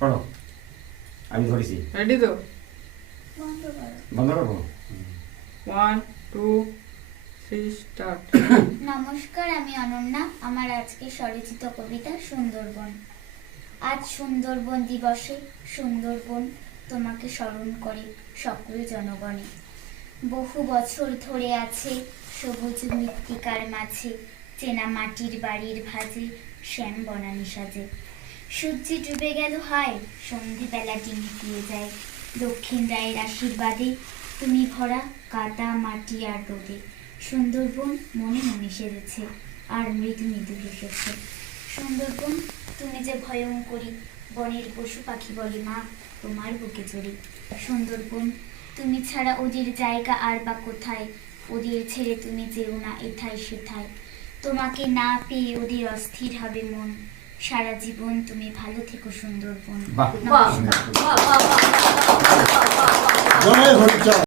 পড়ো, আমি ধরেছি। রেডি তো? বন্ধ করবো। 1 2 3 স্টার্ট। নমস্কার, আমি অনন্যা। আমার আজকে স্বরচিত কবিতা সুন্দরবন। আজ সুন্দরবন দিবসে সুন্দরবন তোমাকে স্মরণ করে সকল জনগণে। বহু বছর ধরে আছে সবুজ মৃত্তিকার মাঝে, চেনা মাটির বাড়ির ভাজে শ্যাম বনানী সাজে। সূর্যে ডুবে গেল হায়, সন্ধিবেলাটি মিটিয়ে যায়। দক্ষিণ রায়ের আশীর্বাদে তুমি ভরা কাদা মাটি আর রোদে। সুন্দরবন মনে মনে সেরেছে আর মৃদু মৃদু হেসেছে। সুন্দরবন তুমি যে ভয়ঙ্করী, বনের পশু পাখি বলে মা তোমার বুকে চড়ি। সুন্দরবন তুমি ছাড়া ওদের জায়গা আর বা কোথায়, ওদের ছেড়ে তুমি যেও না এথায় সেথায়। তোমাকে না পেয়ে ওদের অস্থির হবে মন, সারা জীবন তুমি ভালো থেকো সুন্দরবন। বাহ। নমস্কার। জয় হরিচাঁদ।